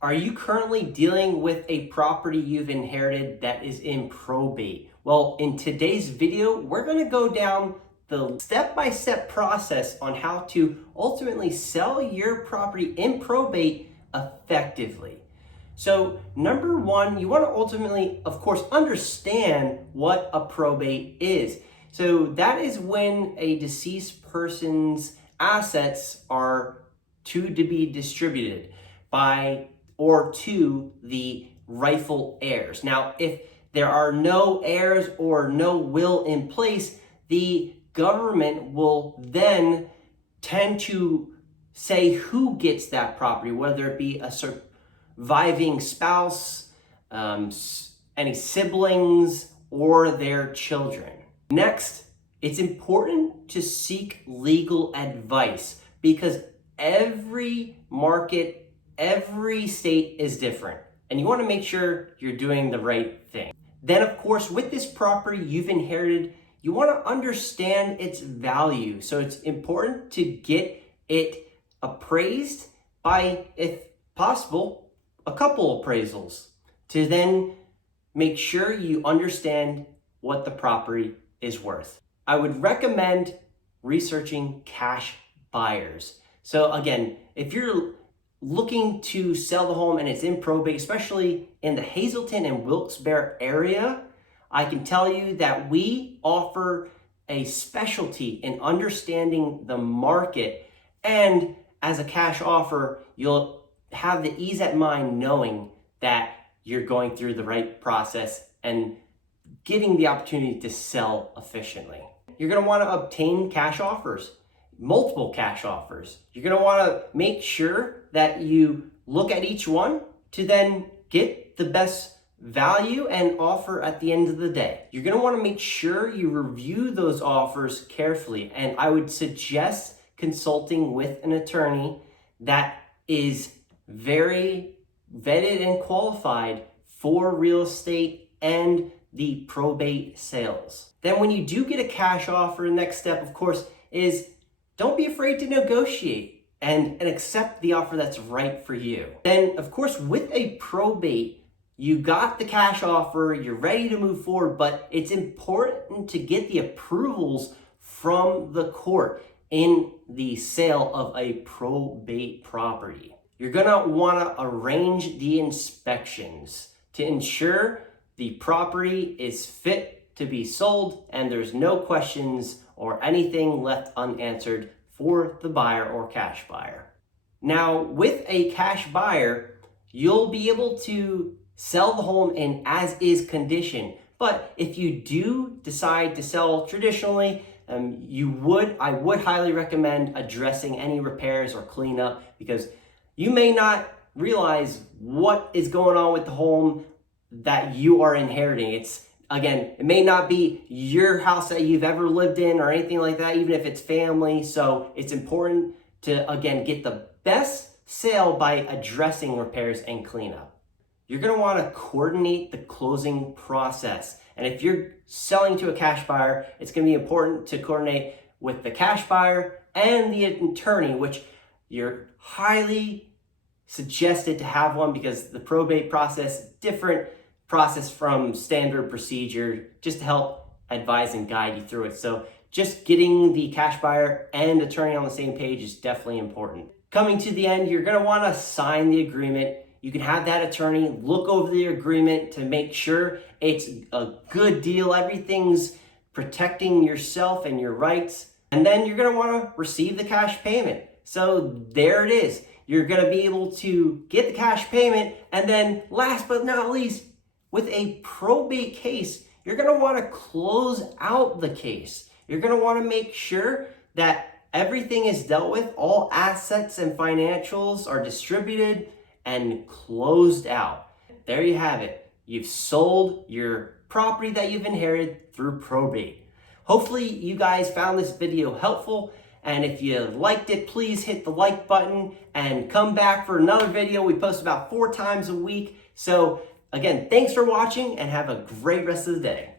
Are you currently dealing with a property you've inherited that is in probate? Well, in today's video, we're going to go down the step-by-step process on how to ultimately sell your property in probate effectively. So number one, you want to ultimately, of course, understand what a probate is. So that is when a deceased person's assets are to be distributed by or to the rightful heirs. Now, if there are no heirs or no will in place, the government will then tend to say who gets that property, whether it be a surviving spouse, any siblings, or their children. Next, it's important to seek legal advice because every market, every state is different, and you want to make sure you're doing the right thing. Then, of course, with this property you've inherited, you want to understand its value. So it's important to get it appraised by, if possible, a couple appraisals to then make sure you understand what the property is worth. I would recommend researching cash buyers. So again, if you're looking to sell the home and it's in probate, especially in the Hazleton and Wilkes-Barre area, I can tell you that we offer a specialty in understanding the market, and as a cash offer, you'll have the ease at mind knowing that you're going through the right process and getting the opportunity to sell efficiently. You're going to want to obtain cash offers, multiple cash offers. You're going to want to make sure that you look at each one to then get the best value and offer at the end of the day. You're going to want to make sure you review those offers carefully, and I would suggest consulting with an attorney that is very vetted and qualified for real estate and the probate sales. Then when you do get a cash offer, the next step, of course, is don't be afraid to negotiate and accept the offer that's right for you. Then, of course, with a probate, you got the cash offer, you're ready to move forward, but it's important to get the approvals from the court in the sale of a probate property. You're gonna wanna arrange the inspections to ensure the property is fit to be sold and there's no questions or anything left unanswered for the buyer or cash buyer. Now, with a cash buyer, you'll be able to sell the home in as-is condition. But if you do decide to sell traditionally, I would highly recommend addressing any repairs or cleanup, because you may not realize what is going on with the home that you are inheriting. Again, it may not be your house that you've ever lived in or anything like that, even if it's family. So it's important to, again, get the best sale by addressing repairs and cleanup. You're going to want to coordinate the closing process. And if you're selling to a cash buyer, it's going to be important to coordinate with the cash buyer and the attorney, which you're highly suggested to have one because the probate process, different process from standard procedure, just to help advise and guide you through it. So just getting the cash buyer and attorney on the same page is definitely important. Coming to the end, you're going to want to sign the agreement. You can have that attorney look over the agreement to make sure it's a good deal. Everything's protecting yourself and your rights. And then you're going to want to receive the cash payment. So there it is. You're going to be able to get the cash payment. And then last but not least, with a probate case, you're going to want to close out the case. You're going to want to make sure that everything is dealt with, all assets and financials are distributed and closed out. There you have it. You've sold your property that you've inherited through probate. Hopefully you guys found this video helpful, and if you liked it, please hit the like button and come back for another video. We post about 4 times a week. So again, thanks for watching and have a great rest of the day.